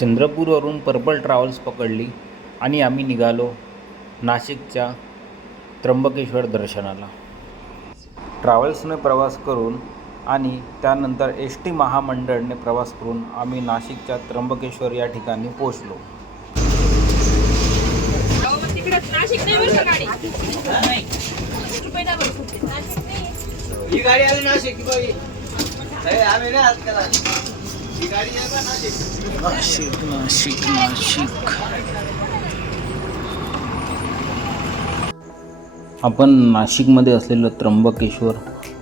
चंद्रपूरवरून purple travels पकडली आणि आम्ही निघालो नाशिकच्या त्र्यंबकेश्वर दर्शनाला. ट्रॅव्हल्सने प्रवास करून आणि त्यानंतर एस टी महामंडळने प्रवास करून आम्ही नाशिकच्या त्र्यंबकेश्वर या ठिकाणी पोचलो ही गाडी आली नाशिक आम्ही नाही आज त्याला नाशिक नाशिक नाशिक. नाशिक आपण नाशिकमध्ये असलेलं त्र्यंबकेश्वर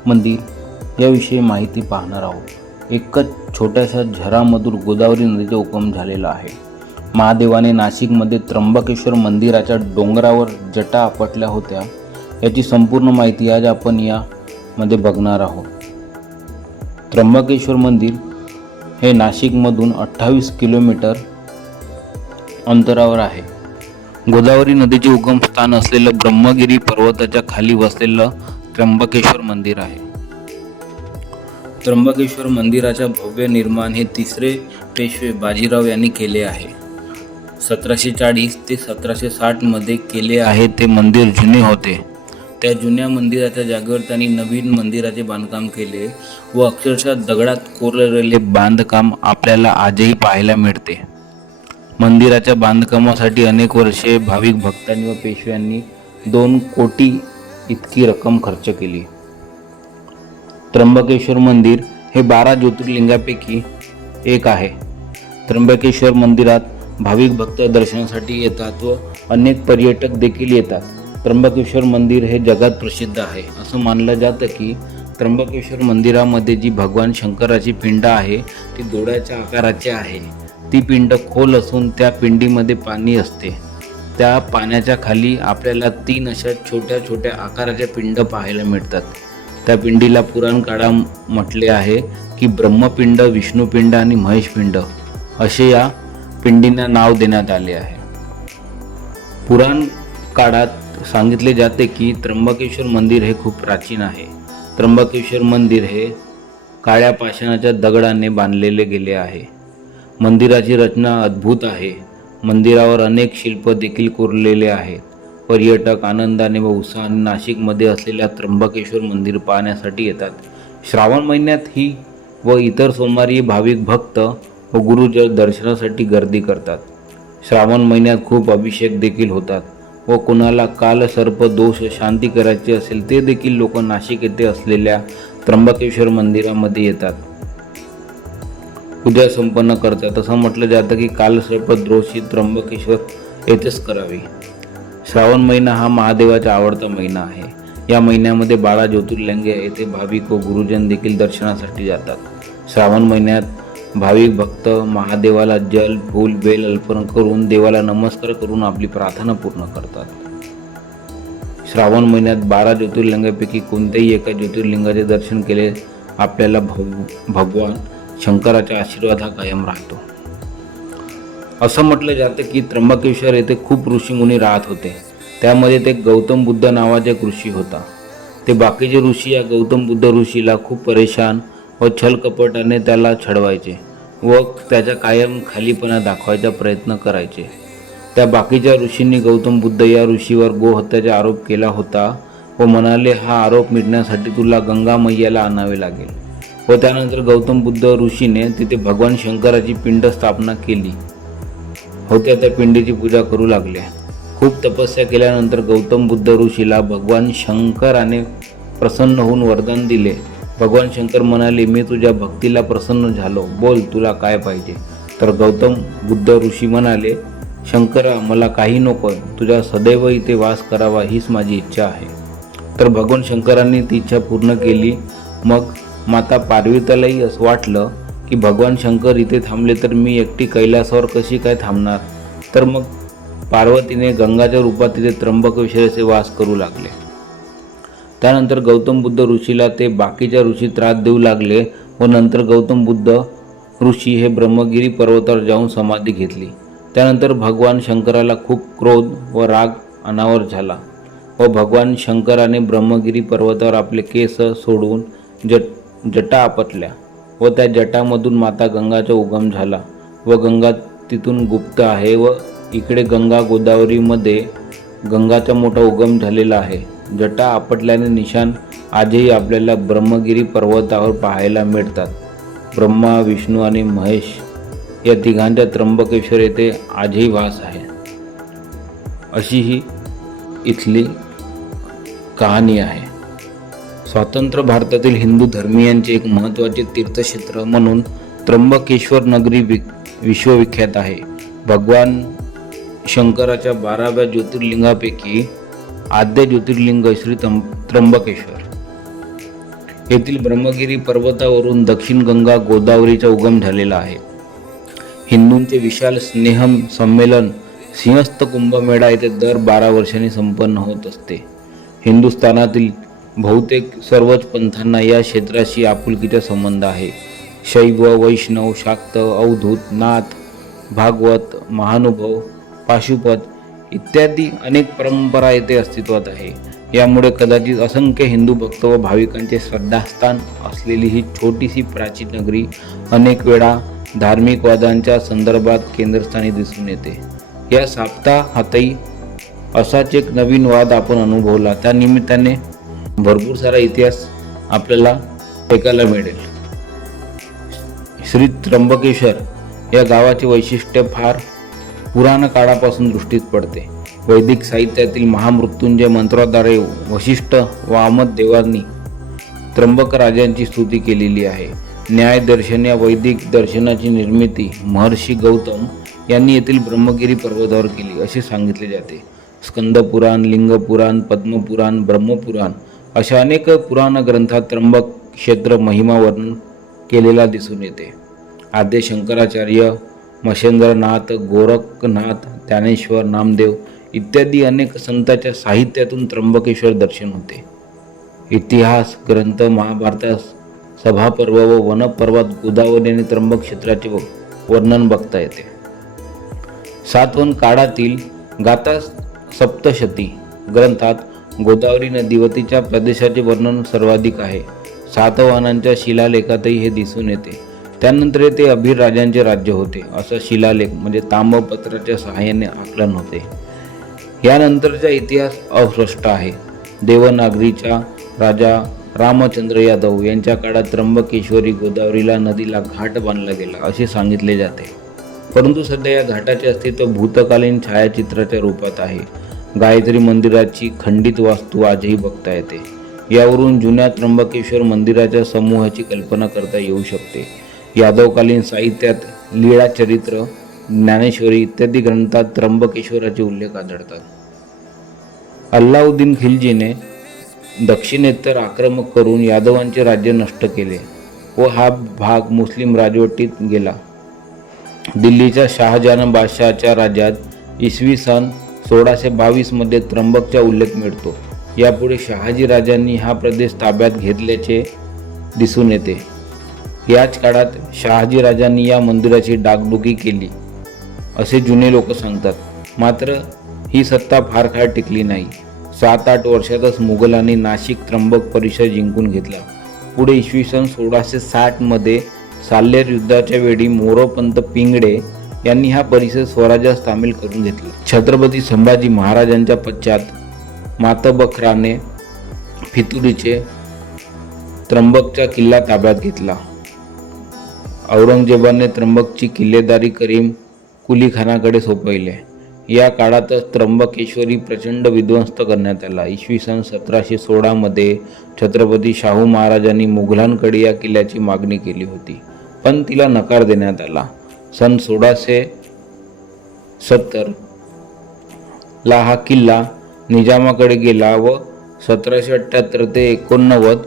मंदिर याविषयी माहिती पाहणार आहोत. एकच छोट्याशा झरामधून गोदावरी नदीचा उगम झालेला आहे. महादेवाने नाशिकमध्ये त्र्यंबकेश्वर मंदिराच्या डोंगरावर जटा आपटल्या होत्या. याची संपूर्ण माहिती आज आपण यामध्ये बघणार आहोत. त्र्यंबकेश्वर मंदिर हे नाशिकमधून अठ्ठावीस किलोमीटर अंतरावर आहे. गोदावरी नदीचे उगमस्थान असलेलं ब्रह्मगिरी पर्वताच्या खाली वसलेलं त्र्यंबकेश्वर मंदिर आहे. त्र्यंबकेश्वर मंदिराच्या भव्य निर्माण हे तिसरे पेशवे बाजीराव यांनी केले आहे. सतराशे चाळीस ते सतराशे साठमध्ये केले आहे ते मंदिर जुने होते. त्या जुन्या मंदिराच्या जागेवर त्यांनी नवीन मंदिराचे बांधकाम केले व अक्षरशः दगडात कोरलेले बांधकाम आपल्याला आजही पाहायला मिळते. मंदिराच्या बांधकामासाठी अनेक वर्षे भाविक भक्तांनी व पेशव्यांनी दोन कोटी इतकी रक्कम खर्च केली. त्र्यंबकेश्वर मंदिर हे बारा ज्योतिर्लिंगापैकी एक आहे. त्र्यंबकेश्वर मंदिरात भाविक भक्त दर्शनासाठी येतात व अनेक पर्यटक देखील येतात. त्र्यंबकेश्वर मंदिर हे जगात प्रसिद्ध आहे. असं मानलं जातं की त्र्यंबकेश्वर मंदिरामध्ये जी भगवान शंकराची पिंड आहे ती दोड्याच्या आकाराची आहे. ती पिंड खोल असून त्या पिंडीमध्ये पाणी असते. त्या पाण्याच्या खाली आपल्याला तीन अशा छोट्या छोट्या आकाराच्या पिंड पाहायला मिळतात. त्या पिंडीला पुराण काळा म्हटले आहे की ब्रह्मपिंड विष्णुपिंड आणि महेशपिंड असे या पिंडींना नाव देण्यात आले आहे. पुराण काळात सांगितले जाते की त्र्यंबकेश्वर मंदिर हे खूप प्राचीन आहे. त्र्यंबकेश्वर मंदिर हे काळ्या पाषाणाच्या दगडाने बांधलेले गेले आहे. मंदिराची रचना अद्भुत आहे. मंदिरावर अनेक शिल्प देखील कोरलेले आहेत. पर्यटक आनंदाने व उत्साहाने नाशिकमध्ये असलेल्या त्र्यंबकेश्वर मंदिर पाहण्यासाठी येतात. श्रावण महिन्यात ही व इतर सोमवारी भाविक भक्त व गुरुजन दर्शनासाठी गर्दी करतात. श्रावण महिन्यात खूप अभिषेक देखील होतात. व कोणाला कालसर्प दोष शांती करायची असेल ते देखील लोक नाशिक येथे असलेल्या त्र्यंबकेश्वर मंदिरामध्ये येतात. पूजा संपन्न करतात. असं म्हटलं जातं की कालसर्प दोषी त्र्यंबकेश्वर येथेच करावी. श्रावण महिना हा महादेवाचा आवडता महिना आहे. या महिन्यामध्ये बारा ज्योतिर्लिंगे येथे भाविक व गुरुजन देखील दर्शनासाठी जातात. श्रावण महिन्यात भाविक भक्त महादेवाला जल फूल बेल अर्पण करून देवाला नमस्कार करून आपली प्रार्थना पूर्ण करतात. श्रावण महिन्यात बारा ज्योतिर्लिंगापैकी कोणत्याही एका ज्योतिर्लिंगाचे दर्शन केले आपल्याला भग भगवान शंकराचा आशीर्वाद हा कायम राहतो. असं म्हटलं जातं की त्र्यंबकेश्वर येथे खूप ऋषीमुनी राहत होते. त्यामध्ये ते गौतम बुद्ध नावाचा एक ऋषी होता. ते बाकीचे ऋषी या गौतम बुद्ध ऋषीला खूप परेशान व छलकपटाने त्याला छडवायचे व त्याचा कायम खालीपणा दाखवायचा प्रयत्न करायचे. त्या बाकीच्या ऋषींनी गौतम बुद्ध या ऋषीवर गोहत्याचा आरोप केला होता व म्हणाले हा आरोप मिटण्यासाठी तुला गंगा मैयाला आणावे लागेल. व त्यानंतर गौतम बुद्ध ऋषीने तिथे भगवान शंकराची पिंड स्थापना केली. होत्या त्या पिंडीची पूजा करू लागल्या. खूप तपस्या केल्यानंतर गौतम बुद्ध ऋषीला भगवान शंकराने प्रसन्न होऊन वरदान दिले. भगवान शंकर म्हणाले मी तुझ्या भक्तीला प्रसन्न झालो. बोल तुला काय पाहिजे? तर गौतम बुद्ध ऋषी म्हणाले शंकरा मला काही नको. तुझ्या सदैव इथे वास करावा हीच माझी इच्छा आहे. तर भगवान शंकरांनी ती इच्छा पूर्ण केली. मग माता पार्वतीलाही असं वाटलं की भगवान शंकर इथे थांबले तर मी एकटी कैलासावर कशी काय थांबणार? तर मग पार्वतीने गंगाच्या रूपात तिथे त्र्यंबकेश्वराचे वास करू लागले. त्यानंतर गौतम बुद्ध ऋषीला ते बाकीच्या ऋषी त्रास देऊ लागले व नंतर गौतम बुद्ध ऋषी हे ब्रह्मगिरी पर्वतावर जाऊन समाधी घेतली. त्यानंतर भगवान शंकराला खूप क्रोध व राग अनावर झाला व भगवान शंकराने ब्रह्मगिरी पर्वतावर आपले केस सोडवून जट जटा आपटल्या व त्या जटामधून माता गंगाचा उगम झाला व गंगा तिथून गुप्त आहे व इकडे गंगा गोदावरीमध्ये गंगाचा मोठा उगम झालेला आहे. जटा आपटल्याने निशाण आजही आपल्याला ब्रह्मगिरी पर्वतावर पाहायला मिळतात. ब्रह्मा विष्णू आणि महेश या तिघांच्या त्र्यंबकेश्वर येथे आजही वास आहे. अशी ही इथली कहाणी आहे. स्वातंत्र्य भारतातील हिंदू धर्मीयांचे एक महत्त्वाचे तीर्थक्षेत्र म्हणून त्र्यंबकेश्वर नगरी वि विश्वविख्यात आहे. भगवान शंकराच्या बाराव्या ज्योतिर्लिंगापैकी आद्य ज्योतिर्लिंग श्री त्र्यं त्र्यंबकेश्वर. येथील ब्रह्मगिरी पर्वतावरून दक्षिण गंगा गोदावरीचा उगम झालेला आहे. हिंदूंचे विशाल स्नेहम संमेलन सिंहस्थ कुंभमेळा येथे दर बारा वर्षांनी संपन्न होत असते. हिंदुस्थानातील बहुतेक सर्वच पंथांना या क्षेत्राशी आपुलकीचा संबंध आहे. शैव वैष्णव शाक्त अवधूत नाथ भागवत महानुभव पाशुपत इत्यादी अनेक परंपरा येथे अस्तित्वात आहे. यामुळे कदाचित असंख्य हिंदू भक्त व भाविकांचे श्रद्धास्थान असलेली ही छोटीशी प्राचीन नगरी अनेक वेळा धार्मिक वादांच्या संदर्भात केंद्रस्थानी दिसून येते. या सप्ताहातही असाच एक नवीन वाद आपण अनुभवला. त्या निमित्ताने भरपूर सारा इतिहास आपल्याला ऐकायला मिळेल. श्री त्र्यंबकेश्वर या गावाचे वैशिष्ट्य फार पुराण काळापासून दृष्टीस पडते. वैदिक साहित्यातील महामृत्युंजय मंत्राद्वारे वशिष्ठ व देवांनी त्र्यंबक राजांची स्तुती केलेली आहे. न्यायदर्शन या वैदिक दर्शनाची निर्मिती महर्षी गौतम यांनी येथील ब्रह्मगिरी पर्वतावर केली असे सांगितले जाते. स्कंदपुराण लिंगपुराण पद्मपुराण ब्रह्मपुराण अशा अनेक पुराण ग्रंथात त्र्यंबक क्षेत्र महिमा वर्णन केलेला दिसून येते. आद्य शंकराचार्य मशेंद्रनाथ गोरखनाथ ज्ञानेश्वर नामदेव इत्यादी अनेक संतांच्या साहित्यातून त्र्यंबकेश्वर दर्शन होते. इतिहास ग्रंथ महाभारतात सभापर्व व वनपर्वात गोदावरी आणि त्र्यंबक क्षेत्राचे व- वर्णन बघता येते. सातवन काळातील गाथा सप्तशती ग्रंथात गोदावरी नदी व तिच्या प्रदेशाचे वर्णन सर्वाधिक आहे. सातवाहनांच्या शिलालेखातही हे दिसून येते. त्यानंतर येथे अभिर राजांचे राज्य होते. असा शिलालेख म्हणजे तांबपत्राच्या सहाय्याने आकलन होते. यानंतरचा इतिहास अस्पष्ट आहे. देवनागरीच्या राजा रामचंद्र यादव यांच्या काळात त्र्यंबकेश्वरी गोदावरीला नदीला घाट बांधला गेला असे सांगितले जाते. परंतु सध्या या घाटाचे अस्तित्व भूतकालीन छायाचित्राच्या रूपात आहे. गायत्री मंदिराची खंडित वास्तू आजही बघता येते. यावरून जुन्या त्र्यंबकेश्वर मंदिराच्या समूहाची कल्पना करता येऊ शकते. यादवकालीन साहित्यात लीळा चरित्र ज्ञानेश्वरी इत्यादी ग्रंथात त्र्यंबकेश्वराचे उल्लेख आढळतात. अल्लाउद्दीन खिलजीने दक्षिणेतर आक्रमक करून यादवांचे राज्य नष्ट केले व हा भाग मुस्लिम राजवटीत गेला. दिल्लीच्या शहाजहान बादशहाच्या राज्यात इसवी सन सोळाशे बावीसमध्ये त्र्यंबकचा उल्लेख मिळतो. यापुढे शहाजी राजांनी हा प्रदेश ताब्यात घेतल्याचे दिसून येते. याच काळात शहाजी राजांनी या मंदिराची डागडुगी केली. असे जुने लोक सांगतात. मात्र ही सत्ता फार काळ टिकली नाही. सात आठ वर्षातच मुघलांनी नाशिक त्र्यंबक परिसर जिंकून घेतला. पुढे इसवी सन सोळाशे साठमध्ये साल्लेर युद्धाच्या वेळी मोरोपंत पिंगडे यांनी हा परिसर स्वराज्यात सामील करून घेतला. छत्रपती संभाजी महाराजांच्या पश्चात मातबखराने फितुरीचे त्र्यंबकचा किल्ला ताब्यात घेतला. औरंगजेबाने त्र्यंबकची किल्लेदारी करीम कुलीखानाकडे सोपविले. या काळातच त्र्यंबकेश्वरी प्रचंड विध्वंस्त करण्यात आला. इसवी सन सतराशे सोळामध्ये छत्रपती शाहू महाराजांनी मुघलांकडे या किल्ल्याची मागणी केली होती पण तिला नकार देण्यात आला. सन सोळाशे सत्तर ला हा किल्ला निजामाकडे गेला व सतराशे अठ्ठ्याहत्तर ते एकोणनव्वद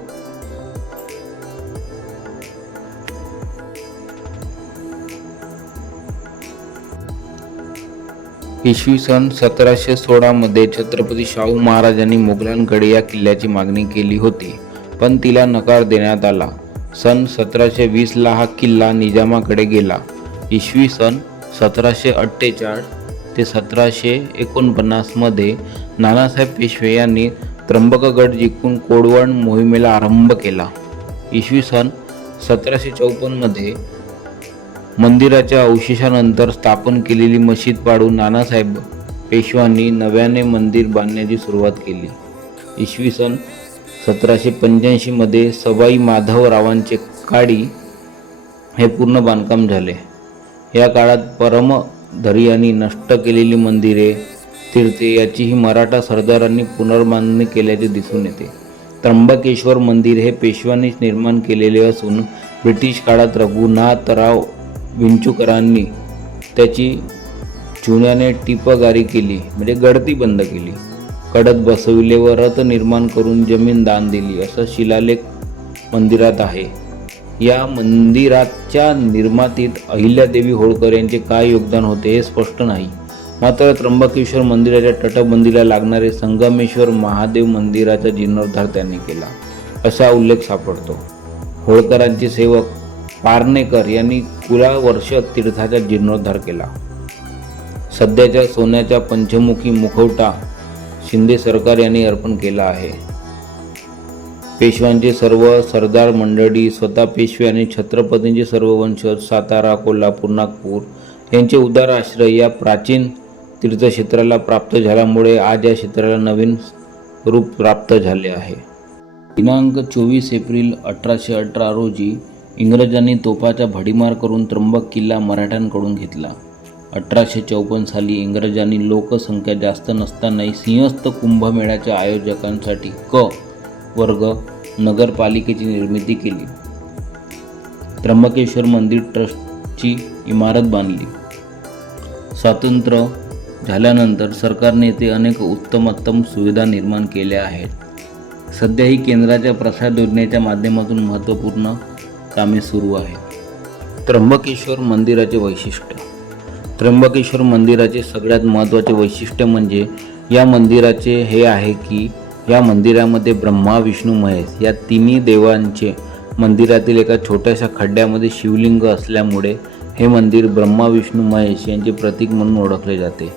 इसवी सन सतराशे सोळामध्ये छत्रपती शाहू महाराजांनी मुघलांकडे या किल्ल्याची मागणी केली होती पण तिला नकार देण्यात आला. सन सतराशे वीसला हा किल्ला निजामाकडे गेला. इसवी सन सतराशे अठ्ठेचाळीस ते सतराशे एकोणपन्नासमध्ये नानासाहेब पेशवे यांनी त्र्यंबकगड जिंकून कोडवण मोहिमेला आरंभ केला. इसवी सन सतराशे चौपन्नमध्ये मंदिराच्या अवशेषानंतर स्थापन केलेली मशीद पाडून नानासाहेब पेशवांनी नव्याने मंदिर बांधण्याची सुरुवात केली. इसवी सन सतराशे पंच्याऐंशीमध्ये सवाई माधवरावांचे काडी हे पूर्ण बांधकाम झाले. या काळात परमधर्यांनी नष्ट केलेली मंदिरे तीर्थे याचीही मराठा सरदारांनी पुनर्बांधणी केल्याचे दिसून येते. त्र्यंबकेश्वर मंदिर हे पेशव्यांनीच निर्माण केलेले असून ब्रिटिश काळात रघुनाथराव विंचूकरांनी त्याची चुन्याने टिपगारी केली म्हणजे गळती बंद केली. कडक बसविले व रथ निर्माण करून जमीन दान दिली असं शिलालेख मंदिरात आहे. या मंदिराच्या निर्मातीत अहिल्यादेवी होळकर यांचे काय योगदान होते हे स्पष्ट नाही. मात्र त्र्यंबकेश्वर मंदिराच्या तटबंदीला लागणारे संगमेश्वर महादेव मंदिराचा जीर्णोद्धार त्यांनी केला असा उल्लेख सापडतो. होळकरांचे सेवक पारनेकर यांनी कुलावर्ष तीर्थाचा जीर्णोद्धार केला. सध्याच्या सोन्याच्या पंचमुखी मुखवटा शिंदे सरकार यांनी अर्पण केला आहे. पेशव्यांचे सर्व सरदार मंडळी स्वतः पेशवे आणि छत्रपतींचे सर्व वंशज सातारा कोल्हापूर नागपूर यांचे उदार आश्रय या प्राचीन तीर्थक्षेत्राला प्राप्त झाल्यामुळे आज या क्षेत्राला नवीन रूप प्राप्त झाले आहे. दिनांक चोवीस एप्रिल अठराशे अठरा रोजी इंग्रजांनी तोफाचा भडीमार करून त्र्यंबक किल्ला मराठ्यांकडून घेतला. अठराशे चौपन्न साली इंग्रजांनी लोकसंख्या जास्त नसतानाही सिंहस्थ कुंभमेळ्याच्या आयोजकांसाठी क वर्ग नगरपालिकेची निर्मिती केली. त्र्यंबकेश्वर मंदिर ट्रस्टची इमारत बांधली. स्वातंत्र्य झाल्यानंतर सरकारने येथे अनेक उत्तमोत्तम सुविधा निर्माण केल्या आहेत. सध्याही केंद्राच्या प्रसाद योजनेच्या माध्यमातून महत्त्वपूर्ण कामे सुरू आहेत. त्र्यंबकेश्वर मंदिराचे वैशिष्ट्य. त्र्यंबकेश्वर मंदिराचे सगळ्यात महत्त्वाचे वैशिष्ट्य म्हणजे या मंदिराचे हे आहे की या मंदिरामध्ये ब्रह्मा विष्णू महेश या तिन्ही देवांचे मंदिरातील एका छोट्याशा खड्ड्यामध्ये शिवलिंग असल्यामुळे हे मंदिर ब्रह्मा विष्णू महेश यांचे प्रतीक म्हणून ओळखले जाते.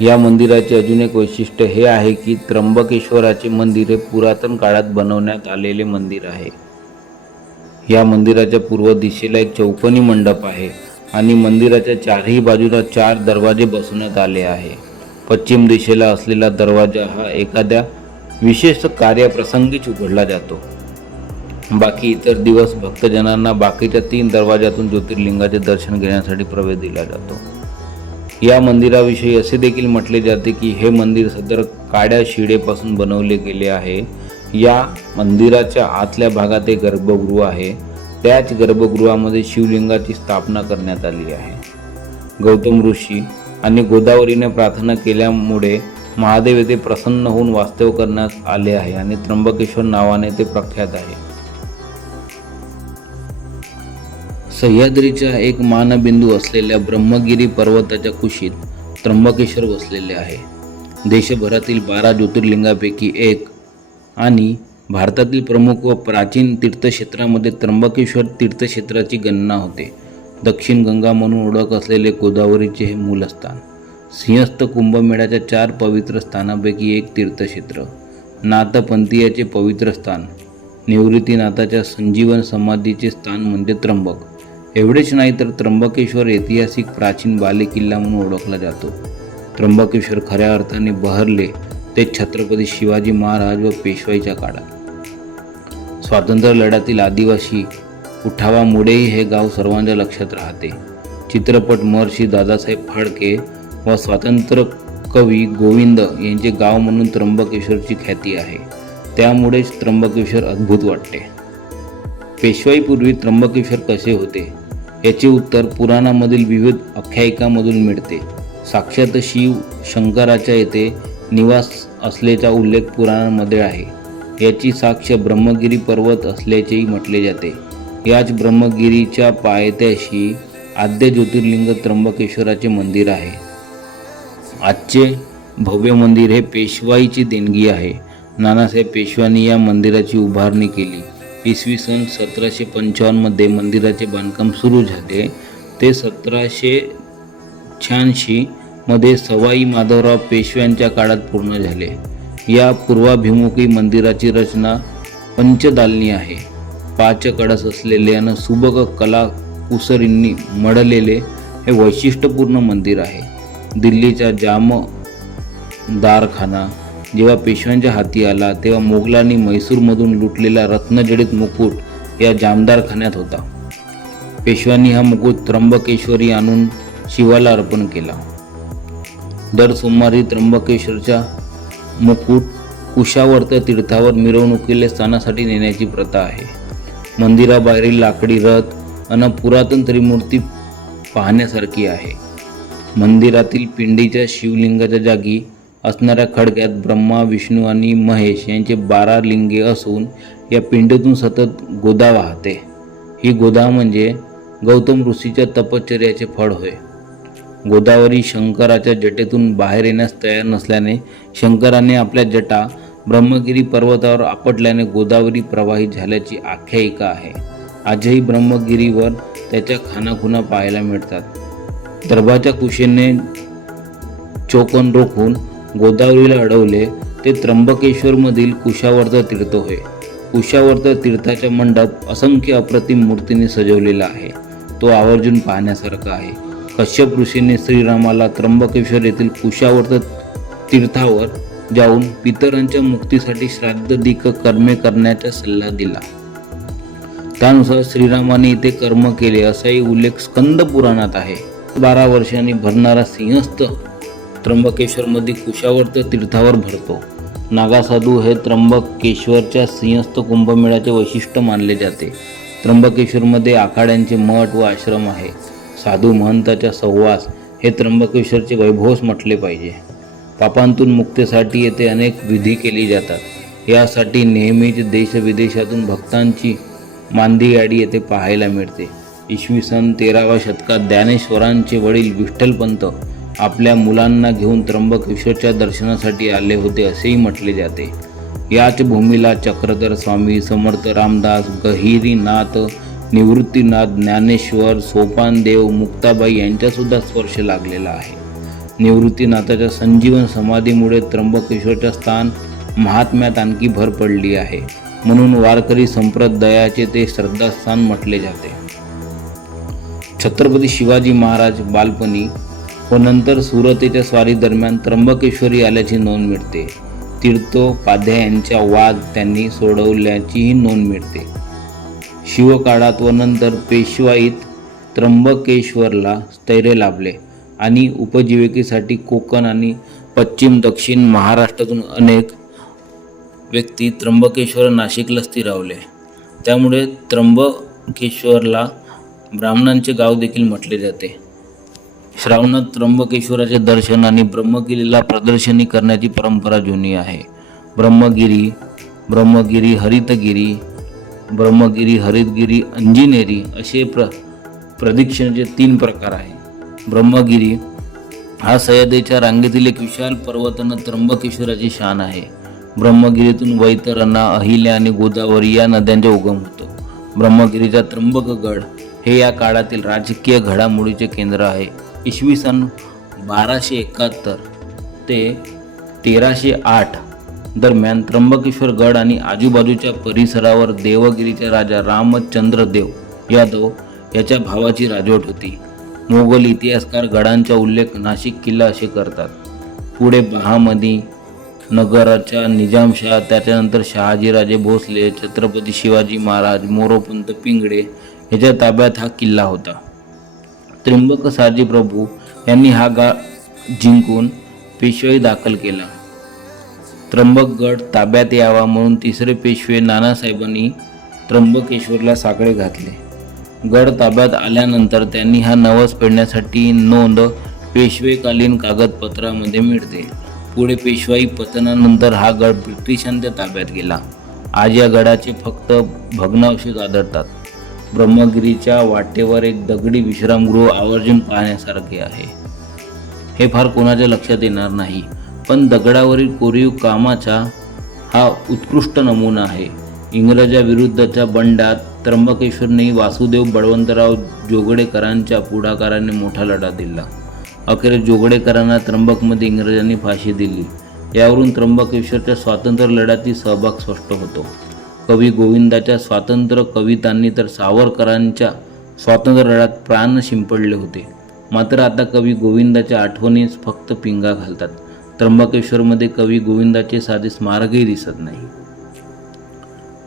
या मंदिराचे अजून एक वैशिष्ट्य हे आहे की त्र्यंबकेश्वराचे मंदिर हे पुरातन काळात बनवण्यात आलेले मंदिर आहे. या मंदिराच्या पूर्व दिशेला एक चौकोनी मंडप आहे आणि मंदिराच्या चारही बाजूला चार दरवाजे बसवण्यात आले आहे. पश्चिम दिशेला असलेला दरवाजा हा एखाद्या विशेष कार्यप्रसंगीच उघडला जातो. बाकी इतर दिवस भक्तजनांना बाकीच्या तीन दरवाजातून ज्योतिर्लिंगाचे दर्शन घेण्यासाठी प्रवेश दिला जातो. या मंदिराविषयी असे देखील म्हटले जाते की हे मंदिर सदर काड्या शिडेपासून बनवले गेले आहे. या मंदिराच्या आतल्या भागात एक गर्भगृह आहे. त्याच गर्भगृहामध्ये शिवलिंगाची स्थापना करण्यात आली आहे. गौतम ऋषी आणि गोदावरीने प्रार्थना केल्यामुळे महादेव येथे प्रसन्न होऊन वास्तव करण्यात आले आहे आणि त्र्यंबकेश्वर नावाने ते प्रख्यात आहे. सह्याद्रीच्या एक मानबिंदू असलेल्या ब्रह्मगिरी पर्वताच्या कुशीत त्र्यंबकेश्वर वसलेले आहे. देशभरातील बारा ज्योतिर्लिंगापैकी एक आणि भारतातील प्रमुख व प्राचीन तीर्थक्षेत्रामध्ये त्र्यंबकेश्वर तीर्थक्षेत्राची गणना होते. दक्षिण गंगा म्हणून ओळख असलेले गोदावरीचे हे मूलस्थान सिंहस्थ कुंभमेळ्याच्या चार पवित्र स्थानापैकी एक तीर्थक्षेत्र. नाथपंथीयाचे पवित्र स्थान. निवृत्तीनाथाच्या संजीवन समाधीचे स्थान म्हणजे त्र्यंबक. एवढेच नाही तर त्र्यंबकेश्वर ऐतिहासिक प्राचीन बालेकिल्ला म्हणून ओळखला जातो. त्र्यंबकेश्वर खऱ्या अर्थाने बहरले ते छत्रपती शिवाजी महाराज व पेशवाईच्या काळात. स्वातंत्र्य लढ्यातील आदिवासी उठावामुळेही हे गाव सर्वांच्या लक्षात राहते. चित्रपट महर्षी दादासाहेब फाळके व स्वातंत्र्य कवी गोविंद यांचे गाव म्हणून त्र्यंबकेश्वरची ख्याती आहे. त्यामुळेच त्र्यंबकेश्वर अद्भुत वाटते. पेशवाईपूर्वी त्र्यंबकेश्वर कसे होते? याचे उत्तर पुराणामधील विविध आख्यायिकामधून मिळते. साक्षात शिव शंकराच्या येथे निवास असल्याचा उल्लेख पुराणांमध्ये आहे. याची साक्ष ब्रह्मगिरी पर्वत असल्याचेही म्हटले जाते. याच ब्रह्मगिरीच्या पायथ्याशी आद्य ज्योतिर्लिंग त्र्यंबकेश्वराचे मंदिर आहे. आजचे भव्य मंदिर हे पेशवाईची देणगी आहे. नानासाहेब पेशवानी या मंदिराची उभारणी केली. इसवी सन सतराशे पंचावन्नमध्ये मंदिराचे बांधकाम सुरू झाले. ते सतराशे शहाऐंशी मध्ये सवाई माधवराव पेशव्यांच्या काळात पूर्ण झाले. या पूर्वाभिमुखी मंदिराची रचना पंचदालनी आहे. पाच कडस असलेले आणि सुबक कला कुसरींनी मढलेले हे वैशिष्ट्यपूर्ण मंदिर आहे. दिल्लीच्या जाम दारखाना जेव्हा पेशव्यांच्या हाती आला तेव्हा मोगलांनी म्हैसूरमधून लुटलेला रत्नजडित मुकुट या जामदारखान्यात होता. पेशव्यांनी हा मुकुट त्र्यंबकेश्वरी आणून शिवाला अर्पण केला. दर सोमवारी त्र्यंबकेश्वरच्या मुकुट कुशावर्त तीर्थावर मिरवणुकीला स्थानासाठी नेण्याची प्रथा आहे. मंदिराबाहेरील लाकडी रथ अन पुरातन त्रिमूर्ती पाहण्यासारखी आहे. मंदिरातील पिंडीच्या शिवलिंगाच्या जागी असणाऱ्या खडक्यात ब्रह्मा विष्णू आणि महेश यांचे बारा लिंगे असून या पिंडीतून सतत गोदा वाहते. ही गोदा म्हणजे गौतम ऋषीच्या तपश्चर्याचे फळ होय. गोदावरी शंकराच्या जटेतून बाहेर येण्यास तयार नसल्याने शंकराने आपल्या जटा ब्रह्मगिरी पर्वतावर आपटल्याने गोदावरी प्रवाहित झाल्याची आख्यायिका आहे. आजही ब्रह्मगिरीवर त्याच्या खानाखुना पाहायला मिळतात. दर्भाच्या कुशेने चोकन रोखून गोदावरीला अडवले ते त्र्यंबकेश्वरमधील कुशावर्त तीर्थ होय. कुशावर्त तीर्थाच्या मंडप असंख्य अप्रतिम मूर्तीने सजवलेला आहे. तो आवर्जून पाहण्यासारखा आहे. कश्यप ऋषीने श्रीरामाला त्र्यंबकेश्वर येथील कुशावर्त तीर्थावर जाऊन पितरांच्या मुक्तीसाठी श्राद्धदिक कर्मे करण्याचा सल्ला दिला. त्यानुसार श्रीरामाने इथे कर्म केले असाही उल्लेख स्कंद पुराणात आहे. बारा वर्षांनी भरणारा सिंहस्थ त्र्यंबकेश्वरमध्ये कुशावर्त तीर्थावर भरतो. नागासाधू हे त्र्यंबकेश्वरच्या सिंहस्थ कुंभमेळ्याचे वैशिष्ट्य मानले जाते. त्र्यंबकेश्वरमध्ये आखाड्यांचे मठ व आश्रम आहे. साधू महंताच्या सहवास हे त्र्यंबकेश्वरचे वैभवच म्हटले पाहिजे. पापांतून मुक्तीसाठी येथे अनेक विधी केली जातात. यासाठी नेहमीच देशविदेशातून भक्तांची मांदी गाडी येथे पाहायला मिळते. इसवी सन तेराव्या शतकात ज्ञानेश्वरांचे वडील विठ्ठलपंत आपल्या मुलांना घेऊन त्र्यंबकेश्वरच्या दर्शनासाठी आले होते असेही म्हटले जाते. याच भूमीला चक्रधर स्वामी समर्थ रामदास गहिरीनाथ निवृत्तीनाथ ज्ञानेश्वर सोपानदेव मुक्ताबाई यांचासुद्धा स्पर्श लागलेला आहे. निवृत्तीनाथाच्या संजीवन समाधीमुळे त्र्यंबकेश्वरच्या स्थान महात्म्यात आणखी भर पडली आहे. म्हणून वारकरी संप्रदायाचे ते श्रद्धास्थान म्हटले जाते. छत्रपती शिवाजी महाराज बालपणी व नंतर सुरतेच्या स्वारी दरम्यान त्र्यंबकेश्वरी आल्याची नोंद मिळते. तीर्थोपाध्यायांच्या वाद त्यांनी सोडवल्याचीही नोंद मिळते. शिवकाळात व नंतर पेशवाईत त्र्यंबकेश्वरला स्थैर्य लाभले आणि उपजीविकेसाठी कोकण आणि पश्चिम दक्षिण महाराष्ट्रातून अनेक व्यक्ती त्र्यंबकेश्वर नाशिकला स्थिरावले. त्यामुळे त्र्यंबकेश्वरला ब्राह्मणांचे गाव देखील म्हटले जाते. श्रावणात त्र्यंबकेश्वराचे दर्शन आणि ब्रह्मगिरीला प्रदर्शनी करण्याची परंपरा जुनी आहे. ब्रह्मगिरी ब्रह्मगिरी हरितगिरी ब्रह्मगिरी हरितगिरी अंजिनेरी असे प्र प्रदक्षिणेचे तीन प्रकार आहे. ब्रह्मगिरी हा सह्याद्रीच्या रांगेतील एक विशाल पर्वतानं त्र्यंबकेश्वराची शान आहे. ब्रह्मगिरीतून वैतरणा अहिल्या आणि गोदावरी या नद्यांचा उगम होतो. ब्रह्मगिरीचा त्र्यंबकगड हे या काळातील राजकीय घडामोडीचे केंद्र आहे. इसवी सन बाराशे एकाहत्तर ते तेराशे आठ दरम्यान त्र्यंबकेश्वर गड आणि आजूबाजूच्या परिसरावर देवगिरीच्या राजा रामचंद्र देव यादव याच्या भावाची राजवट होती. मोगल इतिहासकार गडांचा उल्लेख नाशिक किल्ला असे करतात. पुढे बहामदी नगराच्या निजामशाह त्याच्यानंतर शहाजीराजे भोसले छत्रपती शिवाजी महाराज मोरोपंत पिंगळे याच्या ताब्यात हा किल्ला होता. त्र्यंबक साजी प्रभू यांनी हा गा जिंकून पेशवाई दाखल केला. त्र्यंबकगड ताब्यात यावा म्हणून तिसरे पेशवे नानासाहेबांनी त्र्यंबकेश्वरला साकडे घातले. गड ताब्यात आल्यानंतर त्यांनी हा नवस फेडण्यासाठी नोंद पेशवेकालीन कागदपत्रामध्ये मिळते. पुढे पेशवाई पतनानंतर हा गड ब्रिटिशांच्या ताब्यात गेला. आज या गडाचे फक्त भग्नावशेष आढळतात. ब्रह्मगिरीच्या वाटेवर एक दगडी विश्रामगृह आवर्जून पाहण्यासारखे आहे. हे फार कोणाच्या लक्षात येणार नाही. पण दगडावरील कोरीव कामाचा हा उत्कृष्ट नमुना आहे. इंग्रजाविरुद्धच्या बंडात त्र्यंबकेश्वरने वासुदेव बळवंतराव जोगडेकरांच्या पुढाकाराने मोठा लढा दिला. अखेर जोगडेकरांना त्र्यंबकमध्ये इंग्रजांनी फाशी दिली. यावरून त्र्यंबकेश्वरच्या स्वातंत्र्य लढ्यातील सहभाग स्पष्ट होतो. कवी गोविंदाच्या स्वातंत्र्य कवितांनी तर सावरकरांच्या स्वातंत्र्य लढ्यात प्राण शिंपडले होते. मात्र आता कवी गोविंदाच्या आठवणीच फक्त पिंगा घालतात. त्र्यंबकेश्वरमध्ये कवी गोविंदाचे साधे स्मारकही दिसत नाही.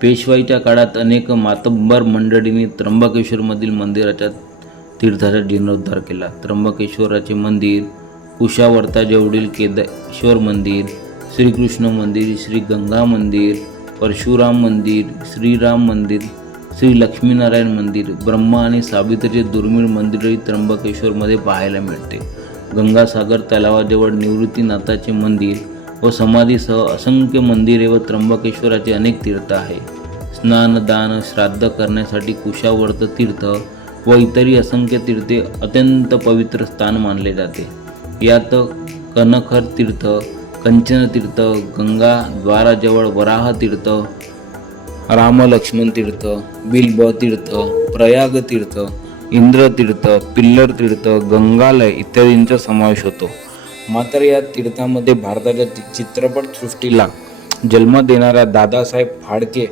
पेशवाईच्या काळात अनेक मातब्बर मंडळींनी त्र्यंबकेश्वरमधील मंदिराच्या तीर्थाचा जीर्णोद्धार केला. त्र्यंबकेश्वराचे मंदिर कुशावर्ताजवळील केदारेश्वर मंदिर श्रीकृष्ण मंदिर श्री गंगा मंदिर परशुराम मंदिर श्रीराम मंदिर श्री लक्ष्मीनारायण मंदिर ब्रह्मा आणि सावित्रीचे दुर्मिळ मंदिरही त्र्यंबकेश्वरमध्ये पाहायला मिळते. गंगासागर तलावाजवळ निवृत्तीनाथाचे मंदिर व समाधीसह असंख्य मंदिरे व त्र्यंबकेश्वराचे अनेक तीर्थ आहे. स्नान दान श्राद्ध करण्यासाठी कुशावर्त तीर्थ व इतरही असंख्य तीर्थे अत्यंत पवित्र स्थान मानले जाते. यात कनखर तीर्थ कंचन तीर्थ गंगा द्वाराजवळ वराह तीर्थ राम लक्ष्मण तीर्थ बिल्ब तीर्थ प्रयाग तीर्थ इंद्रतीर्थ पिल्लर तीर्थ गंगालय इत्यादींचा समावेश होतो. मात्र या तीर्थामध्ये भारताच्या चित्रपटसृष्टीला जन्म देणाऱ्या दादासाहेब फाडके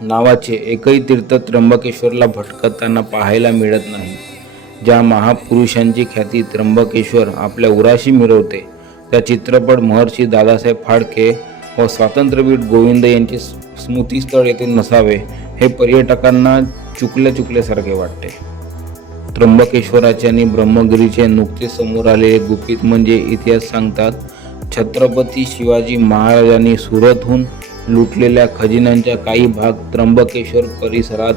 नावाचे एकही तीर्थ त्र्यंबकेश्वरला भटकताना पाहायला मिळत नाही. ज्या महापुरुषांची ख्याती त्र्यंबकेश्वर आपल्या उराशी मिळवते त्या चित्रपट महर्षी दादासाहेब फाडके व स्वातंत्र्यवीर गोविंद यांचे स्मृतीस्थळ येथे नसावे हे पर्यटकांना चुकल्या चुकल्यासारखे वाटते. त्र्यंबकेश्वराचे आणि ब्रह्मगिरीचे नुकते समोर आलेले गुपित म्हणजे इतिहास सांगतात छत्रपती शिवाजी महाराजांनी सुरतहून लुटलेल्या खजिन्यांचा काही भाग त्र्यंबकेश्वर परिसरात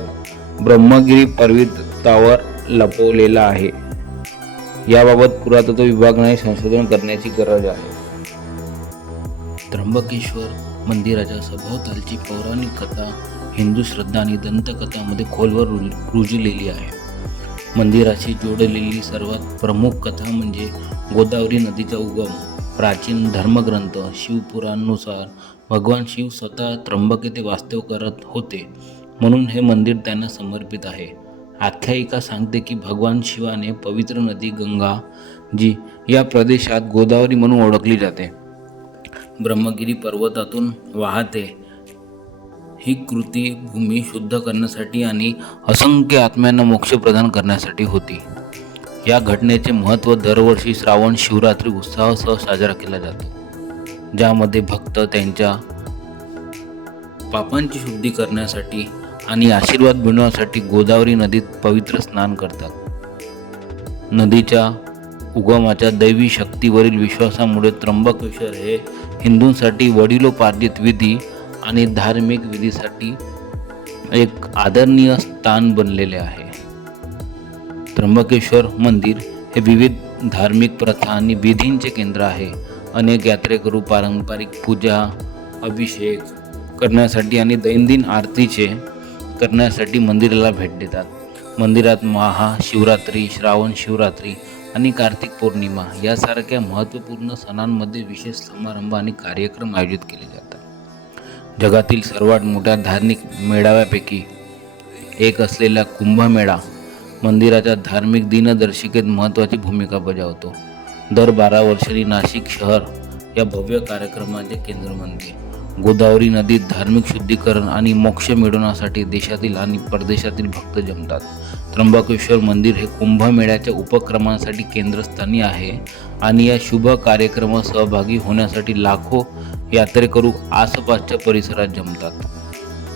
ब्रह्मगिरी पर्वतावर लपवलेला आहे. याबाबत पुरातत्व विभागाने संशोधन करण्याची गरज आहे. त्र्यंबकेश्वर मंदिराच्या सभोवतालची पौराणिक कथा हिंदू श्रद्धा आणि दंतकथामध्ये खोलवर रुज रुजलेली आहे. मंदिराशी जोडलेली सर्वात प्रमुख कथा म्हणजे गोदावरी नदीचा उगम. प्राचीन धर्मग्रंथ शिवपुराणानुसार भगवान शिव स्वतः त्र्यंबक येथे वास्तव करत होते. म्हणून हे मंदिर त्यांना समर्पित आहे. आख्यायिका सांगते की भगवान शिवाने पवित्र नदी गंगा जी या प्रदेशात गोदावरी म्हणून ओळखली जाते ब्रह्मगिरी पर्वतातून वाहते. ही कृती भूमी शुद्ध करण्यासाठी आणि असंख्य आत्म्यांना मोक्ष प्रदान करण्यासाठी होती. या घटनेचे महत्त्व दरवर्षी श्रावण शिवरात्री उत्साहासह साजरा केला जातो. ज्यामध्ये भक्त त्यांच्या पापांची शुद्धी करण्यासाठी आणि आशीर्वाद मिळवण्यासाठी गोदावरी नदीत पवित्र स्नान करतात. नदीच्या उगमाच्या दैवी शक्तीवरील विश्वासामुळे त्र्यंबकेश्वर हे हिंदूंसाठी वडिलोपार्जित विधी आणि धार्मिक विधीसाठी एक आदरणीय स्थान बनलेले आहे. त्र्यंबकेश्वर मंदिर हे विविध धार्मिक प्रथा आणि विधींचे केंद्र आहे. अनेक यात्रेकरू पारंपरिक पूजा अभिषेक करण्यासाठी आणि दैनंदिन आरतीचे करण्यासाठी मंदिराला भेट देतात. मंदिरात महाशिवरात्री श्रावण शिवरात्री आणि कार्तिक पौर्णिमा यासारख्या महत्त्वपूर्ण सणांमध्ये विशेष समारंभ आणि कार्यक्रम आयोजित केले जातात. जगातील सर्वात मोठ्या धार्मिक मेळाव्यापैकी एक असलेला कुंभमेळा मंदिराच्या धार्मिक दिनदर्शिकेत महत्त्वाची भूमिका बजावतो. दर बारा वर्षांनी नाशिक शहर या भव्य कार्यक्रमाचे केंद्र बनते गोदावरी नदीत धार्मिक शुद्धीकरण आणि मोक्ष मिळवण्यासाठी देशातील आणि परदेशातील भक्त जमतात. त्र्यंबकेश्वर मंदिर हे कुंभमेळ्याच्या उपक्रमांसाठी केंद्रस्थानी आहे आणि या शुभ कार्यक्रमात सहभागी होण्यासाठी लाखो यात्रेकरू आसपासच्या परिसरात जमतात.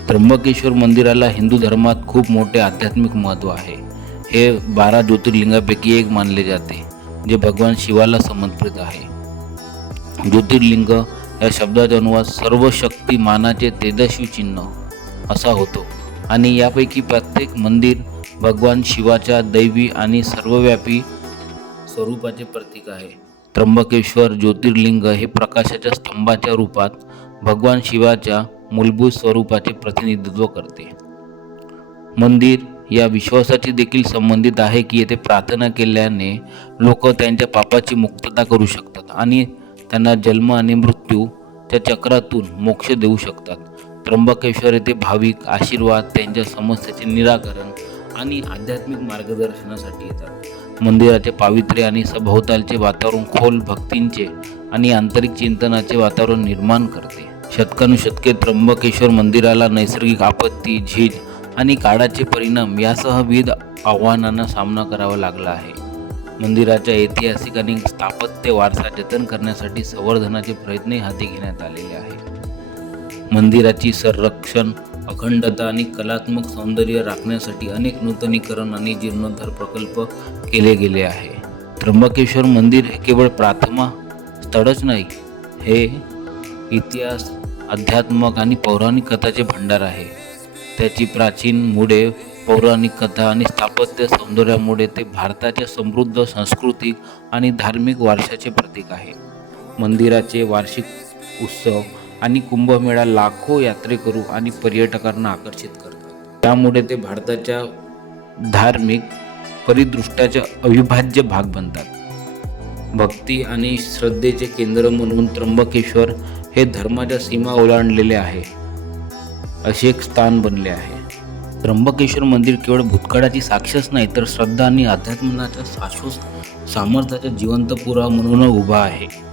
त्र्यंबकेश्वर मंदिराला हिंदू धर्मात खूप मोठे आध्यात्मिक महत्त्व आहे. हे बारा ज्योतिर्लिंगापैकी एक मानले जाते जे भगवान शिवाला समर्पित आहे. ज्योतिर्लिंग या शब्दाचा अनुवाद सर्व शक्ती मानाचे तेजस्वी चिन्ह असा होतो. आणि यापैकी प्रत्येक मंदिर भगवान शिवाच्या दैवी आणि सर्वव्यापी स्वरूपाचे प्रतीक आहे. त्र्यंबकेश्वर ज्योतिर्लिंग हे प्रकाशाच्या स्तंभाच्या रूपात भगवान शिवाच्या मूलभूत स्वरूपाचे प्रतिनिधित्व करते. मंदिर या विश्वासाची देखील संबंधित आहे की येथे प्रार्थना केल्याने लोक त्यांच्या पापाची मुक्तता करू शकतात आणि त्यांना जन्म आणि मृत्यू त्या चक्रातून मोक्ष देऊ शकतात. त्र्यंबकेश्वर येथे भाविक आशीर्वाद त्यांच्या समस्येचे निराकरण आणि आध्यात्मिक मार्गदर्शनासाठी येतात. मंदिराचे पावित्र्य आणि सभोवतालचे वातावरण खोल भक्तींचे आणि आंतरिक चिंतनाचे वातावरण निर्माण करते. शतकानुशतके त्र्यंबकेश्वर मंदिराला नैसर्गिक आपत्ती झीज आणि काळाचे परिणाम यासह विविध आव्हानांना सामना करावा लागला आहे. मंदिराच्या ऐतिहासिक आणि स्थापत्य वारसा जतन करण्यासाठी संवर्धनाचे प्रयत्नही हाती घेण्यात आलेले आहे मंदिराची संरक्षण अखंडता आणि कलात्मक सौंदर्य राखण्यासाठी अनेक नूतनीकरण आणि जीर्णोद्धार प्रकल्प केले गेले आहे. त्र्यंबकेश्वर मंदिर हे केवळ प्रार्थना स्थळच नाही हे इतिहास अध्यात्मक आणि पौराणिक कथाचे भंडार आहे. त्याची प्राचीन मुळे पौराणिक कथा आणि स्थापत्य सौंदर्यामुळे ते भारताच्या समृद्ध सांस्कृतिक आणि धार्मिक वारशाचे प्रतीक आहे. मंदिराचे वार्षिक उत्सव आणि कुंभमेळा लाखो यात्रेकरू आणि पर्यटकांना आकर्षित करतात. त्यामुळे ते भारताच्या धार्मिक परिदृष्ट्याचा अविभाज्य भाग बनतात. भक्ती आणि श्रद्धेचे केंद्र म्हणून त्र्यंबकेश्वर हे धर्माच्या सीमा ओलांडलेले आहे. असे एक स्थान बनले आहे. त्र्यंबकेश्वर मंदिर केवळ भूतकाळाची साक्षच नाही तर श्रद्धा आणि अध्यात्मनाच्या शाश्वत सामर्थ्याचा जिवंत पुरावा म्हणून उभा आहे.